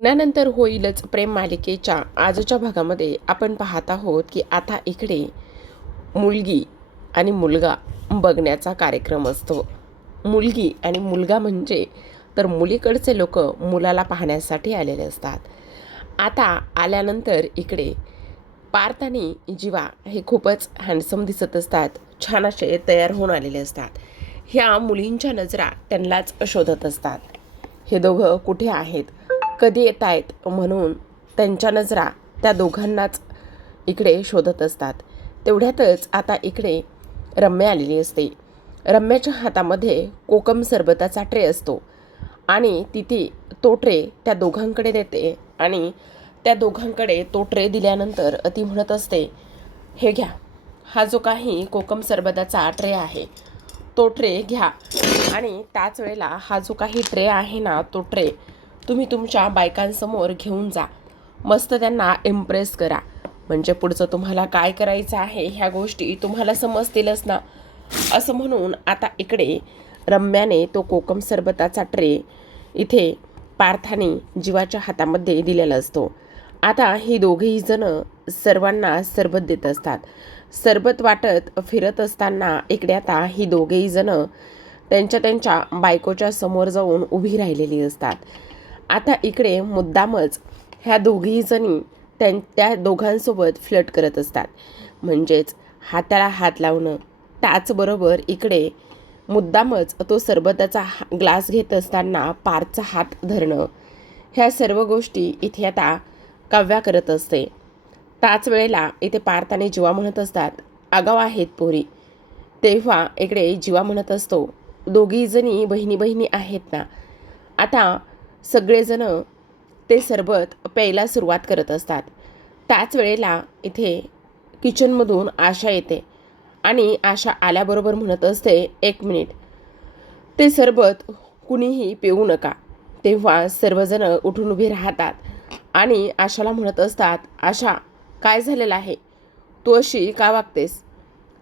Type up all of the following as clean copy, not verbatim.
लग्नानंतर होईलच प्रेम मालिकेच्या आजच्या भागामध्ये आपण पाहत आहोत की आता इकडे मुलगी आणि मुलगा बघण्याचा कार्यक्रम असतो. मुलगी आणि मुलगा म्हणजे तर मुलीकडचे लोक मुलाला पाहण्यासाठी आलेले असतात. आता आल्यानंतर इकडे पार्थ आणि जीवा हे खूपच हँडसम दिसत असतात. छान असे तयार होऊन आलेले असतात. ह्या मुलींच्या नजरा त्यांनाच शोधत असतात. हे दोघं कुठे आहेत, कधी येत आहेत म्हणून त्यांच्या नजरा त्या दोघांनाच इकडे शोधत असतात. तेवढ्यातच आता इकडे रम्या आलेली असते. रम्याच्या हातामध्ये कोकम सरबताचा ट्रे असतो आणि तिथे तो ट्रे त्या दोघांकडे देते आणि त्या दोघांकडे तो ट्रे दिल्यानंतर ती म्हणत असते, हे घ्या, हा जो काही कोकम सरबताचा ट्रे आहे तो ट्रे घ्या आणि त्याच वेळेला हा जो काही ट्रे आहे ना तो ट्रे तुम्ही तुमच्या बायकांसमोर घेऊन जा. मस्त त्यांना इम्प्रेस करा. म्हणजे पुढचं तुम्हाला काय करायचं आहे ह्या गोष्टी तुम्हाला समजतीलच ना. असं म्हणून आता इकडे रम्याने तो कोकम सरबताचा ट्रे इथे पार्थाने जीवाच्या हातामध्ये दिलेला असतो. आता ही दोघेही जण सर्वांना सरबत देत असतात. सरबत वाटत फिरत असताना इकडे आता ही दोघेही जण त्यांच्या बायकोच्या समोर जाऊन उभी राहिलेली असतात. आता इकडे मुद्दामच ह्या दोघीही जणी त्या दोघांसोबत फ्लर्ट करत असतात. म्हणजेच हाताला हात लावणं, त्याचबरोबर इकडे मुद्दामच तो सरबताचा ग्लास घेत असताना पार्थचा हात धरणं, ह्या सर्व गोष्टी इथे आता काव्या करत असते. त्याच वेळेला इथे पार्थ आणि जीवा म्हणत असतात, आगाव आहेत पोरी. तेव्हा इकडे जीवा म्हणत असतो, दोघी जणी बहिणी बहिणी आहेत ना. आता सगळेजण ते सरबत प्यायला सुरुवात करत असतात. त्याच वेळेला इथे किचनमधून आशा येते आणि आशा आल्याबरोबर म्हणत असते, 1 मिनिट, ते सरबत कुणीही पिऊ नका. तेव्हा सर्वजण उठून उभी राहतात आणि आशाला म्हणत असतात, आशा, काय झालेलं आहे, तू अशी का वागतेस,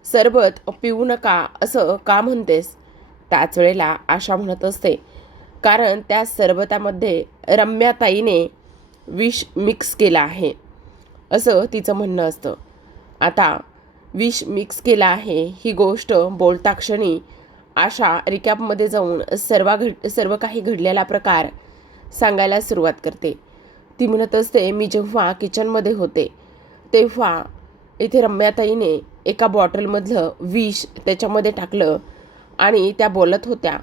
सरबत पिऊ नका असं का म्हणतेस. त्याच वेळेला आशा म्हणत असते, कारण त्या सरबतामध्ये रम्याताईने विष मिक्स केलं आहे असं तिचं म्हणणं असतं. आता विष मिक्स केलं आहे ही गोष्ट बोलता क्षणी आशा रिकॅपमध्ये जाऊन सर्व काही घडलेला प्रकार सांगायला सुरुवात करते. ती म्हणत असते, मी जेव्हा किचनमध्ये होते तेव्हा इथे रम्याताईने एका बॉटलमधलं विष त्याच्यामध्ये टाकलं आणि त्या बोलत होत्या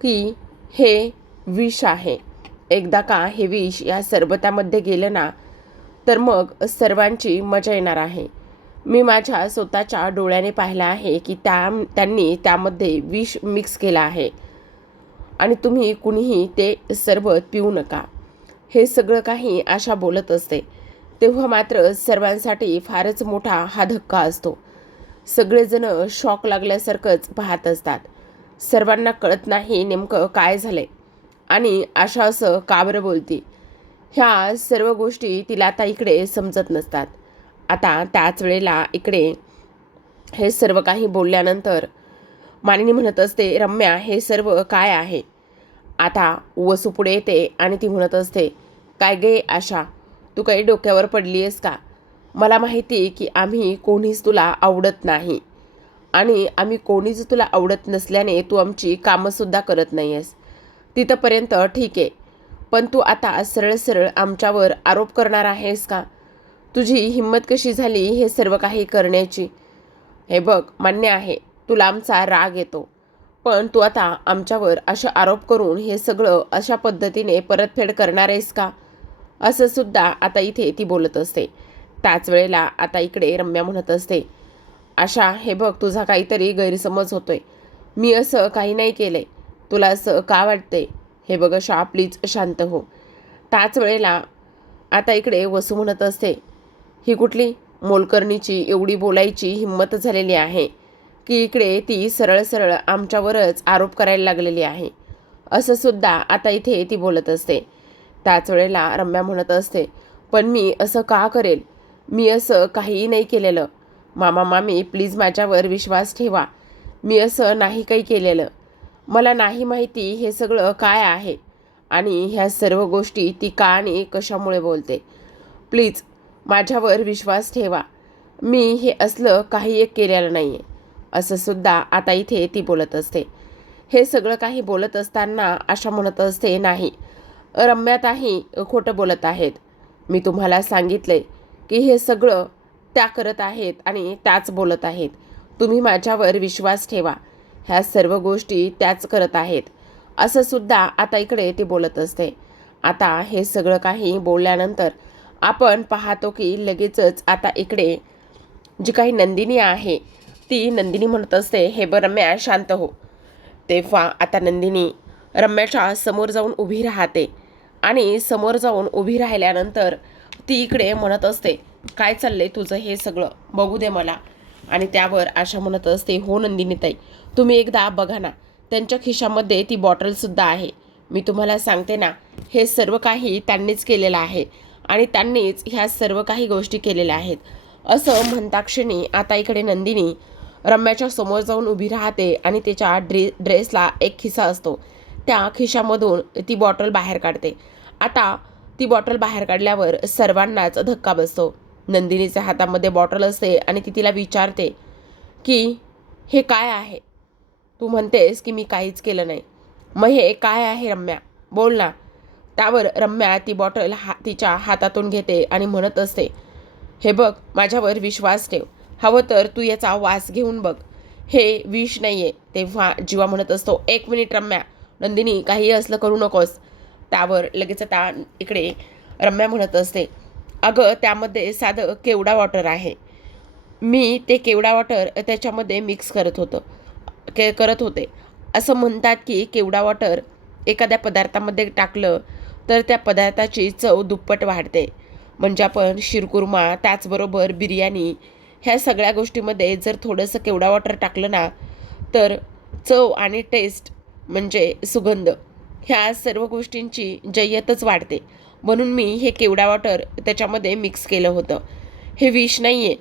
की हे विष आहे. एकदा का हे विष या सरबतामध्ये गेलं ना तर मग सर्वांची मजा येणार आहे. मी माझ्या स्वतःच्या डोळ्याने पाहिलं आहे की त्यांनी त्यामध्ये विष मिक्स केलं आहे आणि तुम्ही कुणीही ते सरबत पिऊ नका. हे सगळं काही आशा बोलत असते. तेव्हा मात्र सर्वांसाठी फारच मोठा हा धक्का असतो. सगळेजण शॉक लागल्यासारखंच पाहत असतात. सर्वांना कळत नाही नेमकं काय झालंय आणि आशा असं का बरं बोलती. ह्या सर्व गोष्टी तिला आता इकडे समजत नसतात. आता त्याच वेळेला इकडे हे सर्व काही बोलल्यानंतर मानिनी म्हणत असते, रम्या, हे सर्व काय आहे. आता वसू पुढे येते आणि ती म्हणत असते, काय गे आशा, तू काही डोक्यावर पडली आहेस का. मला माहिती की आम्ही कोणीच तुला आवडत नाही आणि आम्ही कोणीच तुला आवडत नसल्याने तू आमची कामंसुद्धा करत नाही आहेस. तिथंपर्यंत ठीक आहे, पण तू आता सरळ सरळ आमच्यावर आरोप करणार आहेस का. तुझी हिंमत कशी झाली हे सर्व काही करण्याची. हे बघ, मान्य आहे तुला आमचा राग येतो, पण तू आता आमच्यावर असे आरोप करून हे सगळं अशा पद्धतीने परतफेड करणार आहेस का, असं सुद्धा आता इथे ती बोलत असते. त्याच वेळेला आता इकडे रम्या म्हणत असते, आशा, हे बघ, तुझा काहीतरी गैरसमज होतोय. मी असं काही नाही केलंय. तुला असं का वाटतंय. हे बघ आशा, प्लीज शांत हो. त्याच वेळेला आता इकडे वसू म्हणत असते, ही कुठली मोलकरणीची एवढी बोलायची हिंमत झालेली आहे की इकडे ती सरळ सरळ आमच्यावरच आरोप करायला लागलेली आहे, असं सुद्धा आता इथे ती बोलत असते. त्याच वेळेला रम्या म्हणत असते, पण मी असं का करेल, मी असं काहीही नाही केलेलं. मामा मामी, प्लीज माझ्यावर विश्वास ठेवा. मी असं नाही काही केलेलं. मला नाही माहिती हे सगळं काय आहे आणि ह्या सर्व गोष्टी ती का आणि कशामुळे बोलते. प्लीज माझ्यावर विश्वास ठेवा. मी हे असलं काही एक केलेलं नाही आहे असं सुद्धा आता इथे ती बोलत असते. हे सगळं काही बोलत असताना आशा म्हणत असते, नाही रम्याताई खोटं बोलत आहेत. मी तुम्हाला सांगितले की हे सगळं त्या करत आहेत आणि त्याच बोलत आहेत. तुम्ही माझ्यावर विश्वास ठेवा. ह्या सर्व गोष्टी त्याच करत आहेत असं सुद्धा आता इकडे ती बोलत असते. आता हे सगळं काही बोलल्यानंतर आपण पाहतो की लगेचच आता इकडे जी काही नंदिनी आहे ती नंदिनी म्हणत असते, हे बरं रम्या शांत हो. तेव्हा आता नंदिनी रम्याच्या समोर जाऊन उभी राहते आणि समोर जाऊन उभी राहिल्यानंतर ती इकडे म्हणत असते, काय चाललंय तुझं हे सगळं, बघू दे मला. आणि त्यावर आशा म्हणत असते, हो नंदिनीताई तुम्ही एकदा बघा ना, त्यांच्या खिशामध्ये ती बॉटलसुद्धा आहे. मी तुम्हाला सांगते ना, हे सर्व काही त्यांनीच केलेलं आहे आणि त्यांनीच ह्या सर्व काही गोष्टी केलेल्या आहेत असं म्हणताक्षणी आता इकडे नंदिनी रम्याच्या समोर जाऊन उभी राहते आणि त्याच्या ड्रेसला एक खिसा असतो. त्या खिशामधून ती बॉटल बाहेर काढते. आता ती बॉटल बाहेर काढल्यावर सर्वांनाच धक्का बसतो. नंदिनीच्या हातामध्ये बॉटल असते आणि ती तिला विचारते की हे काय आहे. तू म्हणतेस की मी काहीच केलं नाही, मग हे काय आहे रम्या, बोल ना. त्यावर रम्या ती बॉटल तिच्या हातातून घेते आणि म्हणत असते, हे बघ माझ्यावर विश्वास ठेव, हवं तर तू याचा वास घेऊन बघ, हे विष नाही आहे. तेव्हा जीवा म्हणत असतो, एक मिनिट रम्या, नंदिनी काही असलं करू नकोस. त्यावर लगेच आता इकडे रम्या म्हणत असते, अगं त्यामध्ये साधं केवडा वॉटर आहे. मी ते केवडा वॉटर त्याच्यामध्ये मिक्स करत होते. असं म्हणतात की केवडा वॉटर एखाद्या पदार्थामध्ये टाकलं तर त्या पदार्थाची चव दुप्पट वाढते. म्हणजे आपण शिरकुर्मा त्याचबरोबर बिर्याणी ह्या सगळ्या गोष्टीमध्ये जर थोडंसं केवडा वॉटर टाकलं ना तर चव आणि टेस्ट म्हणजे सुगंध ह्या सर्व गोष्टींची जय्यतच वाढते. म्हणून मी हे केवडा वॉटर त्याच्यामध्ये मिक्स केलं होतं, हे विष नाही आहे.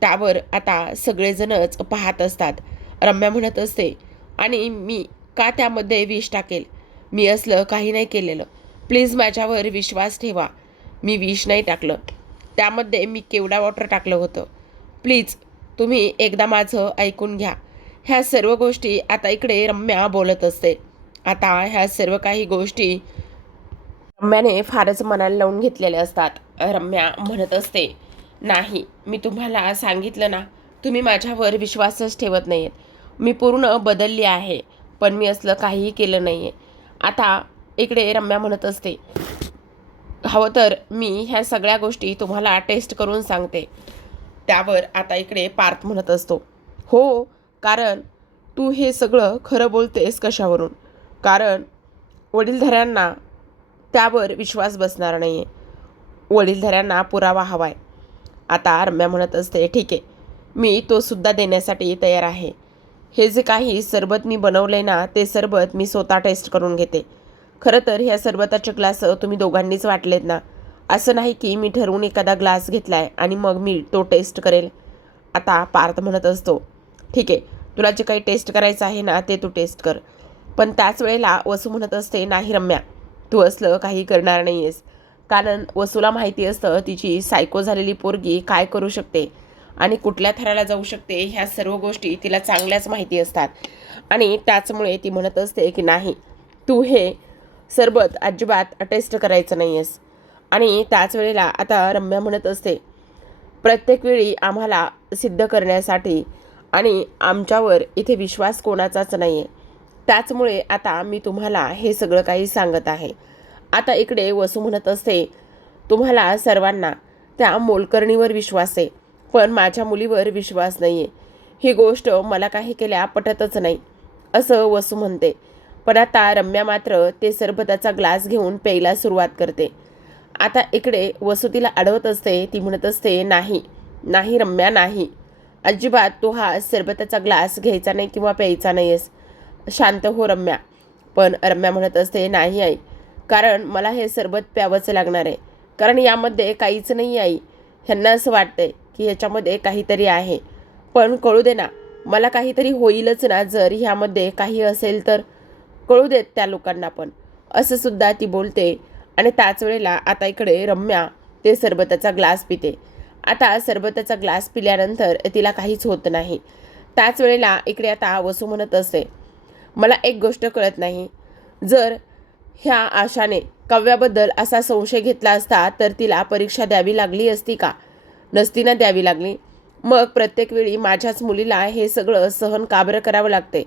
त्यावर आता सगळेजणच पाहत असतात. रम्या म्हणत असते, आणि मी का त्यामध्ये विष टाकेल, मी असलं काही नाही केलेलं. प्लीज माझ्यावर विश्वास ठेवा. मी विष नाही टाकलं, त्यामध्ये मी केवडा वॉटर टाकलं होतं. प्लीज तुम्ही एकदा माझं ऐकून घ्या. ह्या सर्व गोष्टी आता इकडे रम्या बोलत असते. आता ह्या सर्व काही गोष्टी रम्याने फारच मनाला लावून घेतलेल्या असतात. रम्या म्हणत असते, नाही मी तुम्हाला सांगितलं ना, तुम्ही माझ्यावर विश्वासच ठेवत नाही आहेत. मी पूर्ण बदलली आहे, पण मी असलं काहीही केलं नाही आहे. आता इकडे रम्या म्हणत असते, हवं तर मी ह्या सगळ्या गोष्टी तुम्हाला टेस्ट करून सांगते. त्यावर आता इकडे पार्थ म्हणत असतो, हो, कारण तू हे सगळं खरं बोलतेस कशावरून, कारण वडीलधाऱ्यांना त्यावर विश्वास बसणार नाही आहे. वडीलधाऱ्यांना पुरावा हवा आहे. आता रम्या म्हणत असते, ठीक आहे, मी तो सुद्धा देण्यासाठी तयार आहे. हे जे काही सरबत मी बनवलं आहे ना, ते सरबत मी स्वतः टेस्ट करून घेते. खरं तर ह्या सरबताचे ग्लास तुम्ही दोघांनीच वाटलेत ना, असं नाही की मी ठरवून एखादा ग्लास घेतला आहे आणि मग मी तो टेस्ट करेल. आता पार्थ म्हणत असतो, ठीक आहे, तुला जे काही टेस्ट करायचं आहे ना ते तू टेस्ट कर. पण त्याच वेळेला वसू म्हणत असते, नाही रम्या, तू असलं काही करणार नाही आहेस. कारण वसूला माहिती असतं तिची सायको झालेली पोरगी काय करू शकते आणि कुठल्या थराला जाऊ शकते. ह्या सर्व गोष्टी तिला चांगल्याच माहिती असतात आणि त्याचमुळे ती म्हणत असते की नाही, तू हे सरबत अजिबात टेस्ट करायचं नाही आहेस. आणि त्याच वेळेला आता रम्या म्हणत असते, प्रत्येक वेळी आम्हाला सिद्ध करण्यासाठी आणि आमच्यावर इथे विश्वास कोणाचाच नाही आहे, त्याचमुळे आता मी तुम्हाला हे सगळं काही सांगत आहे. आता इकडे वसू म्हणत असते, तुम्हाला सर्वांना त्या मोलकर्णीवर विश्वास आहे, पण माझ्या मुलीवर विश्वास नाही आहे. ही गोष्ट मला काही केल्या पटतच नाही असं वसू म्हणते. पण आता रम्या मात्र ते सरबताचा ग्लास घेऊन प्यायला सुरुवात करते. आता इकडे वसू तिला अडवत असते. ती म्हणत असते, नाही नाही रम्या, नाही, अजिबात तू हा सरबताचा ग्लास घ्यायचा नाही किंवा प्यायचा नाही आहेस. शांत हो रम्या. पण रम्या म्हणत असते, नाही आई, कारण मला हे सरबत प्यावंच लागणार आहे, कारण यामध्ये काहीच नाही आई. ह्यांना असं वाटतंय की ह्याच्यामध्ये काहीतरी आहे, पण कळू दे ना, मला काहीतरी होईलच ना जर ह्यामध्ये काही असेल तर, कळू देत त्या लोकांना पण. असं सुद्धा ती बोलते. आणि त्याच वेळेला आता इकडे रम्या ते सरबताचा ग्लास पिते. आता सरबताचा ग्लास पिल्यानंतर तिला काहीच होत नाही. त्याच वेळेला इकडे आता वसू म्हणत असते, मला एक गोष्ट कळत नाही, जर ह्या आशाने काव्याबद्दल असा संशय घेतला असता तर तिला परीक्षा द्यावी लागली असती का? नसती ना द्यावी लागली. मग प्रत्येक वेळी माझ्याच मुलीला हे सगळं सहन का बरं करावं लागते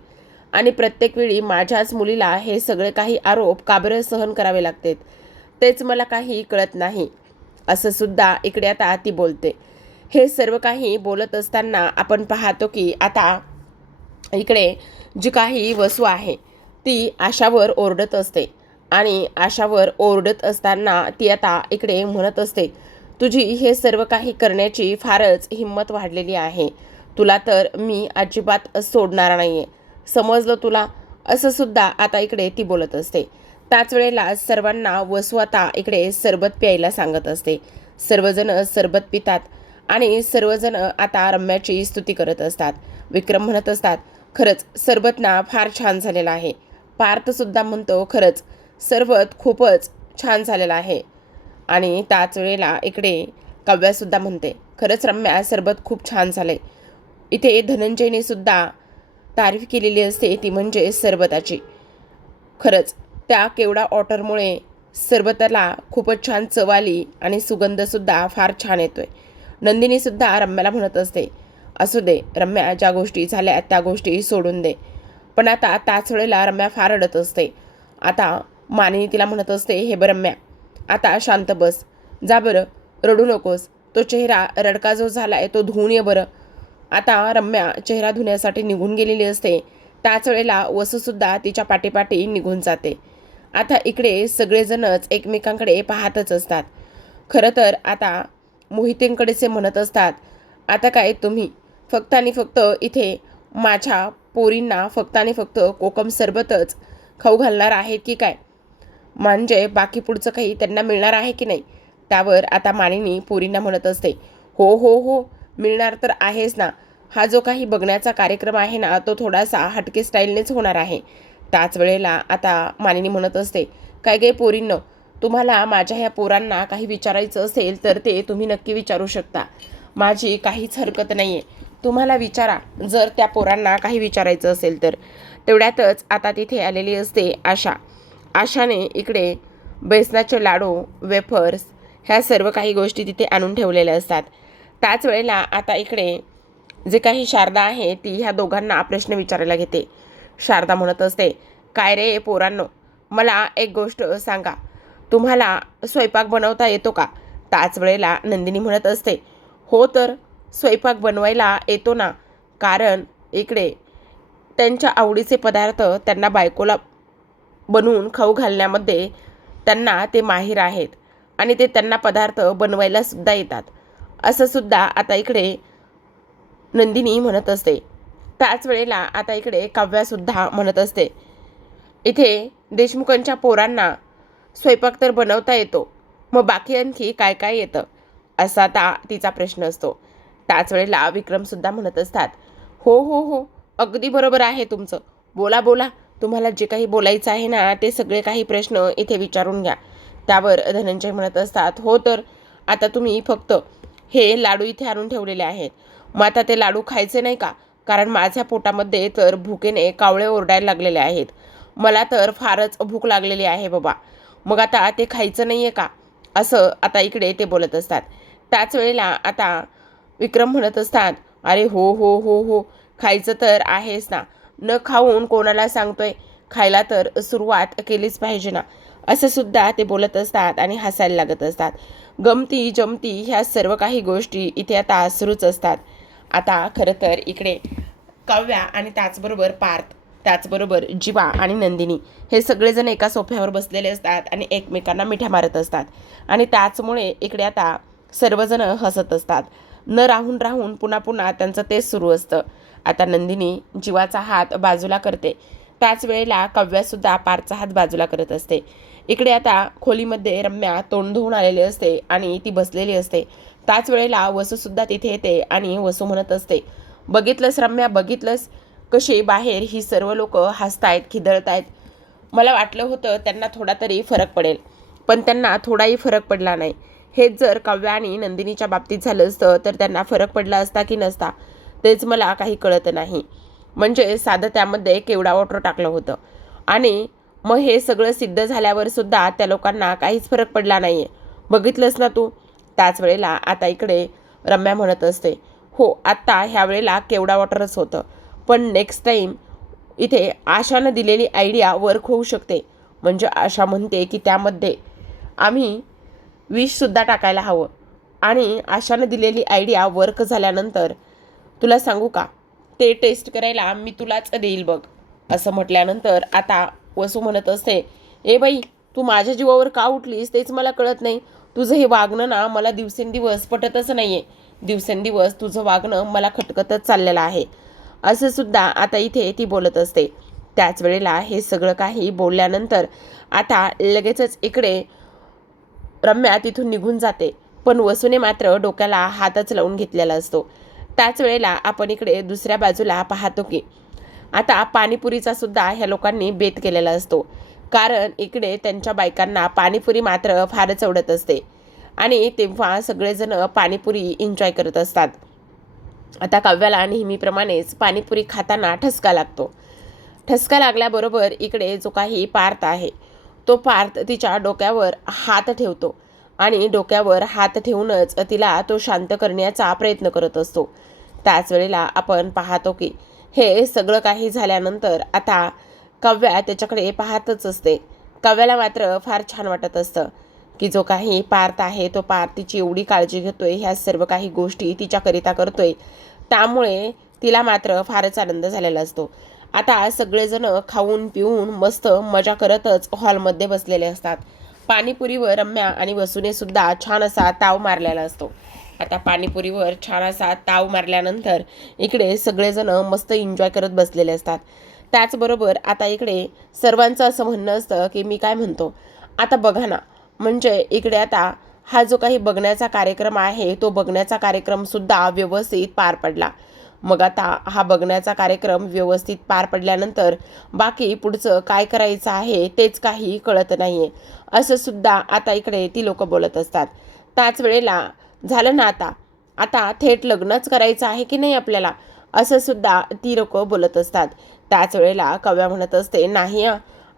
आणि प्रत्येक वेळी माझ्याच मुलीला हे सगळे काही आरोप का बरं सहन करावे लागतात, तेच मला काही कळत नाही. असं सुद्धा इकडे आता ती बोलते. हे सर्व काही बोलत असताना आपण पाहतो की आता इकडे जी काही वसू आहे ती आशावर ओरडत असते. आणि आशावर ओरडत असताना ती आता इकडे म्हणत असते, तुझी हे सर्व काही करण्याची फारच हिंमत वाढलेली आहे. तुला तर मी अजिबात सोडणार नाहीये, समजलं तुला? असं सुद्धा आता इकडे ती बोलत असते. त्याच वेळेला सर्वांना वसू आता इकडे सरबत प्यायला सांगत असते. सर्वजण सरबत पितात आणि सर्वजण आता रम्याची स्तुती करत असतात. विक्रम म्हणत असतात, खरंच सरबत ना फार छान झालेला आहे. पार्थ सुद्धा म्हणतो, खरंच सरबत खूपच छान झालेलं आहे. आणि त्याच वेळेला इकडे काव्यासुद्धा म्हणते, खरंच रम्या सरबत खूप छान झाले. इथे धनंजयने सुद्धा तारीफ केलेली असते, ती म्हणजे सरबताची. खरंच त्या केवढा ऑर्डरमुळे सरबताला खूपच छान चव आली आणि सुगंधसुद्धा फार छान येतोय. नंदिनीसुद्धा रम्याला म्हणत असते, असू दे रम्या, ज्या गोष्टी झाल्या त्या गोष्टी सोडून दे. पण आता त्याच वेळेला रम्या फार रडत असते. आता मानिनी तिला म्हणत असते, हे बरं रम्या, आता शांत बस, जा बरं, रडू नकोस. तो चेहरा रडका जो झाला आहे तो धुवून ये बरं. आता रम्या चेहरा धुण्यासाठी निघून गेलेली असते. त्याच वेळेला वसूसुद्धा तिच्या पाठीपाठी निघून जाते. आता इकडे सगळेजणच एकमेकांकडे पाहतच असतात. खरं तर आता मोहितेंकडेचे म्हणत असतात, आता काय तुम्ही फक्त आणि फक्त इथे माझ्या पोरींना फक्त आणि फक्त कोकम सरबतच खाऊ घालणार आहेत की काय? म्हणजे बाकी पुढचं काही त्यांना मिळणार आहे की नाही? त्यावर आता मानिनी पोरींना म्हणत असते, हो हो हो, मिळणार तर आहेच ना. हा जो काही बघण्याचा कार्यक्रम आहे ना तो थोडासा हटके स्टाईलनेच होणार आहे. त्याच वेळेला आता मानिनी म्हणत असते, काय गे पोरींनो, तुम्हाला माझ्या ह्या पोरांना काही विचारायचं असेल तर ते तुम्ही नक्की विचारू शकता. माझी काहीच हरकत नाही आहे. तुम्हाला विचारा जर त्या पोरांना काही विचारायचं असेल तर. तेवढ्यातच आता तिथे आलेली असते आशा. आशाने इकडे बेसनाचे लाडू, वेफर्स ह्या सर्व काही गोष्टी तिथे आणून ठेवलेल्या असतात. त्याच वेळेला आता इकडे जे काही शारदा आहे ती ह्या दोघांना प्रश्न विचारायला घेते. शारदा म्हणत असते, काय रे पोरांनो, मला एक गोष्ट सांगा, तुम्हाला स्वयंपाक बनवता येतो का? त्याच वेळेला नंदिनी म्हणत असते, हो तर स्वयंपाक बनवायला येतो ना, कारण इकडे त्यांच्या आवडीचे पदार्थ त्यांना बायकोला बनवून खाऊ घालण्यामध्ये त्यांना ते माहीर आहेत आणि ते त्यांना पदार्थ बनवायला सुद्धा येतात. असं सुद्धा आता इकडे नंदिनी म्हणत असते. त्याच वेळेला आता इकडे काव्यासुद्धा म्हणत असते, इथे देशमुखांच्या पोरांना स्वयंपाक तर बनवता येतो, मग बाकी आणखी काय काय येतं, असा आता तिचा प्रश्न असतो. त्याच वेळेला विक्रमसुद्धा म्हणत असतात, हो हो हो, अगदी बरोबर आहे तुमचं, बोला बोला, तुम्हाला जे काही बोलायचं आहे ना ते सगळे काही प्रश्न इथे विचारून घ्या. त्यावर धनंजय म्हणत असतात, हो तर आता तुम्ही फक्त हे लाडू इथे आणून ठेवलेले आहेत, मग आता ते लाडू खायचे नाही का? कारण माझ्या पोटामध्ये तर भुकेने कावळे ओरडायला लागलेले आहेत. मला तर फारच भूक लागलेली आहे बाबा, मग आता ते खायचं नाही आहे का? असं आता इकडे ते बोलत असतात. त्याच वेळेला आता विक्रम म्हणत असतात, अरे हो हो हो हो, खायचं तर आहेच ना, न खाऊन कोणाला सांगतोय, खायला तर सुरुवात केलीच पाहिजे ना. असं सुद्धा ते बोलत असतात आणि हसायला लागत असतात. गमती जमती ह्या सर्व काही गोष्टी इथे आता सुरूच असतात. आता खरं तर इकडे काव्या आणि त्याचबरोबर पार्थ, त्याचबरोबर जीवा आणि नंदिनी हे सगळेजण एका सोफ्यावर बसलेले असतात आणि एकमेकांना मिठ्या मारत असतात. आणि त्याचमुळे इकडे आता सर्वजण हसत असतात. न राहून राहून पुन्हा पुन्हा त्यांचं तेच सुरू असतं. आता नंदिनी जीवाचा हात बाजूला करते. त्याच वेळेला काव्यासुद्धा पार्थचा हात बाजूला करत असते. इकडे आता खोलीमध्ये रम्या तोंड धुवून आलेली असते आणि ती बसलेली असते. त्याच वेळेला वसूसुद्धा तिथे येते आणि वसू म्हणत असते, बघितलंस रम्या, बघितलंस कशी बाहेर ही सर्व लोक हसतायत, खिदळतायत. मला वाटलं होतं त्यांना थोडा तरी फरक पडेल, पण त्यांना थोडाही फरक पडला नाही. हेच जर काव्या आणि नंदिनीच्या बाबतीत झालं असतं तर त्यांना फरक पडला असता की नसता तेच मला काही कळत नाही. म्हणजे साधं त्यामध्ये केवढा वॉटर टाकलं होतं आणि मग हे सगळं सिद्ध झाल्यावर सुद्धा त्या लोकांना काहीच फरक पडला नाही आहे. बघितलंस ना तू. त्याच वेळेला आता इकडे रम्या म्हणत असते, हो आत्ता ह्या वेळेला केवढा वॉटरच होतं, पण नेक्स्ट टाईम इथे आशानं दिलेली आयडिया वर्क होऊ शकते. म्हणजे आशा म्हणते की त्यामध्ये आम्ही विषसुद्धा टाकायला हवं आणि आशानं दिलेली आयडिया वर्क झाल्यानंतर तुला सांगू का, ते टेस्ट करायला मी तुलाच देईल बघ. असं म्हटल्यानंतर आता वसू म्हणत असते, ए बाई तू माझ्या जीवावर का उठलीस तेच मला कळत नाही. तुझं हे वागणं ना मला दिवसेंदिवस पटतच नाही आहे. दिवसेंदिवस तुझं वागणं मला खटकतच चाललेलं आहे. असं सुद्धा आता इथे ती बोलत असते. त्याच वेळेला हे सगळं काही बोलल्यानंतर आता लगेचच इकडे रम्या तिथून निघून जाते, पण वसूने मात्र डोक्याला हातच लावून घेतलेला असतो. त्याच वेळेला आपण इकडे दुसऱ्या बाजूला पाहतो की आता पाणीपुरीचा सुद्धा ह्या लोकांनी बेत केलेला असतो. कारण इकडे त्यांच्या बायकांना पाणीपुरी मात्र फारच आवडत असते आणि तेव्हा सगळेजण पाणीपुरी एन्जॉय करत असतात. आता काव्याला नेहमीप्रमाणेच पाणीपुरी खाताना ठसका लागतो. ठसका लागल्याबरोबर इकडे जो काही पार्थ आहे तो पार्थ तिच्या डोक्यावर हात ठेवतो आणि डोक्यावर हात ठेवूनच तिला तो शांत करण्याचा प्रयत्न करत असतो. त्याच वेळेला आपण पाहतो की हे सगळं काही झाल्यानंतर आता काव्या त्याच्याकडे पाहतच असते. काव्याला मात्र फार छान वाटत असतं की जो काही पार्थ आहे तो पार्थ तिची एवढी काळजी घेतोय, ह्या सर्व काही गोष्टी तिच्याकरिता करतोय, त्यामुळे तिला मात्र फारच आनंद झालेला असतो. आता सगळेजण खाऊन पिऊन मस्त मजा करतच हॉलमध्ये बसलेले असतात. पाणीपुरीवर रम्या आणि वसूने सुद्धा छान असा ताव मारलेला असतो. आता पाणीपुरीवर छान असा ताव मारल्यानंतर इकडे सगळेजण मस्त एन्जॉय करत बसलेले असतात. त्याचबरोबर आता इकडे सर्वांचं असं म्हणणं असतं की मी काय म्हणतो, आता बघा ना, म्हणजे इकडे आता हा जो काही बघण्याचा कार्यक्रम आहे तो बघण्याचा कार्यक्रमसुद्धा व्यवस्थित पार पडला. मग आता हा बघण्याचा कार्यक्रम व्यवस्थित पार पडल्यानंतर बाकी पुढचं काय करायचं आहे तेच काही कळत नाही आहे, असं सुद्धा आता इकडे ती लोक बोलत असतात. त्याच वेळेला झालं ना आता आता थेट लग्नच करायचं आहे की नाही आपल्याला, असं सुद्धा ती लोक बोलत असतात. त्याच वेळेला काव्या म्हणत असते, नाही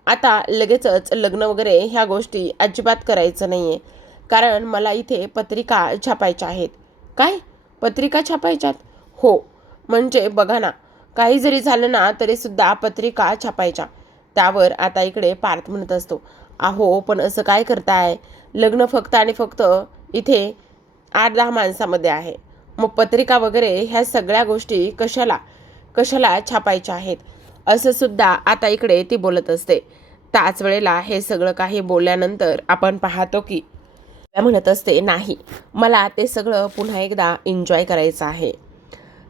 आता लगेचच लग्न वगैरे ह्या गोष्टी अजिबात करायचं नाही आहे, कारण मला इथे पत्रिका छापायच्या आहेत. काय पत्रिका छापायच्यात? हो, म्हणजे बघा ना, काही जरी झालं ना तरीसुद्धा पत्रिका छापायच्या. त्यावर आता इकडे पार्थ म्हणत असतो, अहो पण असं काय करताय, लग्न फक्त आणि फक्त इथे 8-10 माणसामध्ये आहे, मग पत्रिका वगैरे ह्या सगळ्या गोष्टी कशाला कशाला छापायच्या आहेत, असं सुद्धा आता इकडे ती बोलत असते. त्याच वेळेला हे सगळं काही बोलल्यानंतर आपण पाहतो की म्हणत असते, नाही मला ते सगळं पुन्हा एकदा एन्जॉय करायचं आहे.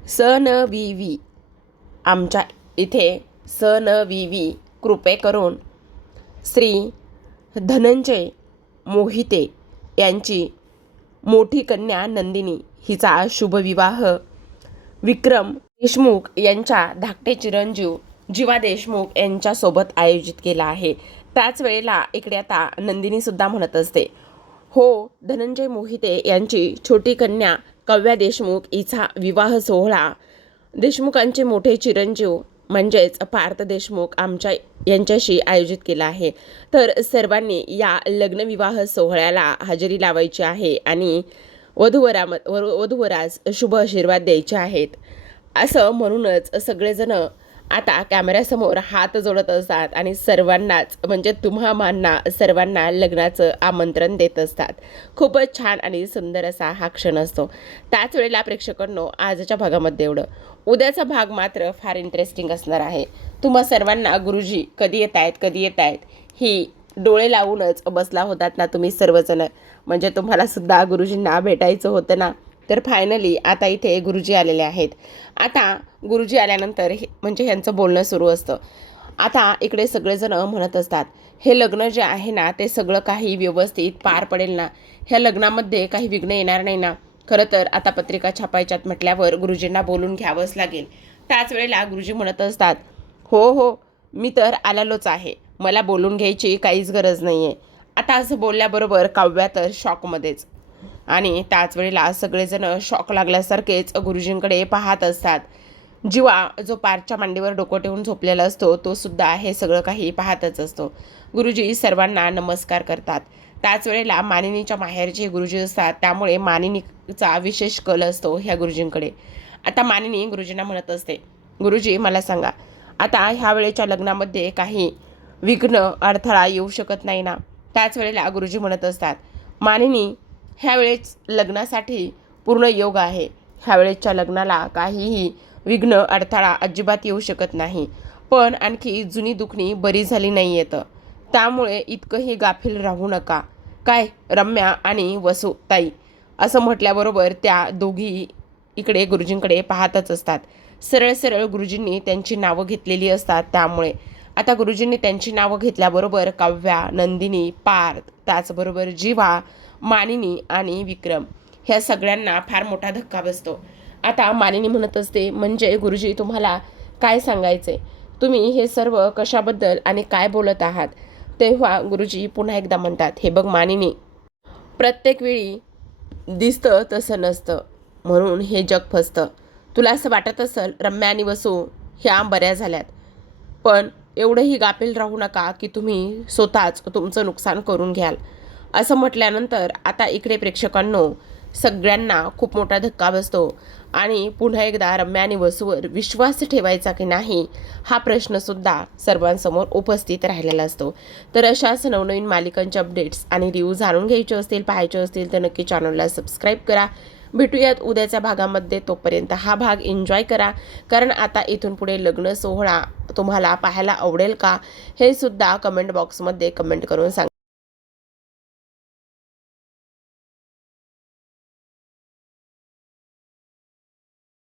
सन वी आमच्या इथे सन वी कृपे करून श्री धनंजय मोहिते यांची मोठी कन्या नंदिनी हिचा शुभविवाह विक्रम देशमुख यांच्या धाकटे चिरंजीव जीवा देशमुख यांच्यासोबत आयोजित केला आहे. त्याच वेळेला इकडे आता नंदिनीसुद्धा म्हणत असते, हो धनंजय मोहिते यांची छोटी कन्या काव्या देशमुख हिचा विवाह सोहळा देशमुखांचे मोठे चिरंजीव म्हणजेच पार्थ देशमुख यांच्याशी आयोजित केला आहे. तर सर्वांनी या लग्नविवाह सोहळ्याला हजेरी लावायची आहे आणि वधूवरास शुभ आशीर्वाद द्यायचे आहेत. असं म्हणूनच सगळेजण आता कॅमेऱ्यासमोर हात जोडत असतात आणि सर्वांनाच म्हणजे तुम्हा सर्वांना लग्नाचं आमंत्रण देत असतात. खूपच छान आणि सुंदर असा हा क्षण असतो. त्याच वेळेला प्रेक्षकांनो, आजच्या भागामध्ये एवढं. उद्याचा भाग मात्र फार इंटरेस्टिंग असणार आहे. तुम्हा सर्वांना गुरुजी कधी येत आहेत ही डोळे लावूनच बसला होतात ना तुम्ही सर्वजण, म्हणजे तुम्हाला सुद्धा गुरुजींना भेटायचं होतं ना. तर फायनली आता इथे गुरुजी आलेले आहेत. आता गुरुजी आल्यानंतर म्हणजे ह्यांचं बोलणं सुरू असतं. आता इकडे सगळेजण म्हणत असतात, हे लग्न जे आहे ना ते सगळं काही व्यवस्थित पार पडेल ना, ह्या लग्नामध्ये काही विघ्न येणार नाही ना. खरं तर आता पत्रिका छापायच्यात म्हटल्यावर गुरुजींना बोलून घ्यावंच लागेल. त्याच वेळेला गुरुजी म्हणत असतात, हो मी तर आलेलोच आहे, मला बोलून घ्यायची काहीच गरज नाही आहे. आता असं बोलल्याबरोबर काव्या तर शॉकमध्येच. आणि त्याच वेळेला सगळेजण शॉक लागल्यासारखेच गुरुजींकडे पाहत असतात. जीवा जो पारच्या मांडीवर डोकं ठेवून झोपलेला असतो तो सुद्धा हे सगळं काही पाहतच असतो. गुरुजी सर्वांना नमस्कार करतात. त्याच वेळेला मानिनीच्या माहेरचे गुरुजी असतात, त्यामुळे मानिनीचा विशेष कल असतो ह्या गुरुजींकडे. आता मानिनी गुरुजींना म्हणत असते, गुरुजी मला सांगा, आता ह्या वेळेच्या लग्नामध्ये काही विघ्न अडथळा येऊ शकत नाही ना? त्याच वेळेला गुरुजी म्हणत असतात, मानिनी ह्यावेळेस लग्नासाठी पूर्ण योग आहे. ह्यावेळेच्या लग्नाला काहीही विघ्न अडथळा अजिबात येऊ शकत नाही. पण आणखी जुनी दुखणी बरी झाली नाही येतं, त्यामुळे इतकंही गाफील राहू नका. काय रम्या आणि वसू ताई असं म्हटल्याबरोबर त्या दोघी इकडे गुरुजींकडे पाहतच असतात. सरळ सरळ गुरुजींनी त्यांची नावं घेतलेली असतात, त्यामुळे आता गुरुजींनी त्यांची नावं घेतल्याबरोबर काव्या, नंदिनी, पार्थ, त्याचबरोबर जीवा, मानिनी आणि विक्रम ह्या सगळ्यांना फार मोठा धक्का बसतो. आता मानिनी म्हणत असते, म्हणजे गुरुजी तुम्हाला काय सांगायचे, तुम्ही हे सर्व कशाबद्दल आणि काय बोलत आहात? तेव्हा गुरुजी पुन्हा एकदा म्हणतात, हे बघ मानिनी, प्रत्येक वेळी दिसतं तसं नसतं, म्हणून हे जग फसतं. तुला असं वाटत असेल रम्या आणि वसू ह्या बऱ्या झाल्यात, पण एवढंही गाफील राहू नका की तुम्ही स्वतःच तुमचं नुकसान करून घ्याल. असं म्हटल्यानंतर आता इकडे प्रेक्षकांनो सगळ्यांना खूप मोठा धक्का बसतो आणि पुन्हा एकदा रम्या आणि वसूवर विश्वास ठेवायचा की नाही हा प्रश्नसुद्धा सर्वांसमोर उपस्थित राहिलेला असतो. तर अशाच नवनवीन मालिकांचे अपडेट्स आणि रिव्ह्यू जाणून घ्यायचे असतील, पाहायचे असतील तर नक्की चॅनलला सबस्क्राईब करा. भेटूयात उद्याच्या भागामध्ये. तोपर्यंत हा भाग एन्जॉय करा, कारण आता इथून पुढे लग्न सोहळा तुम्हाला पाहायला आवडेल का हे सुद्धा कमेंट बॉक्समध्ये कमेंट करून सांगा.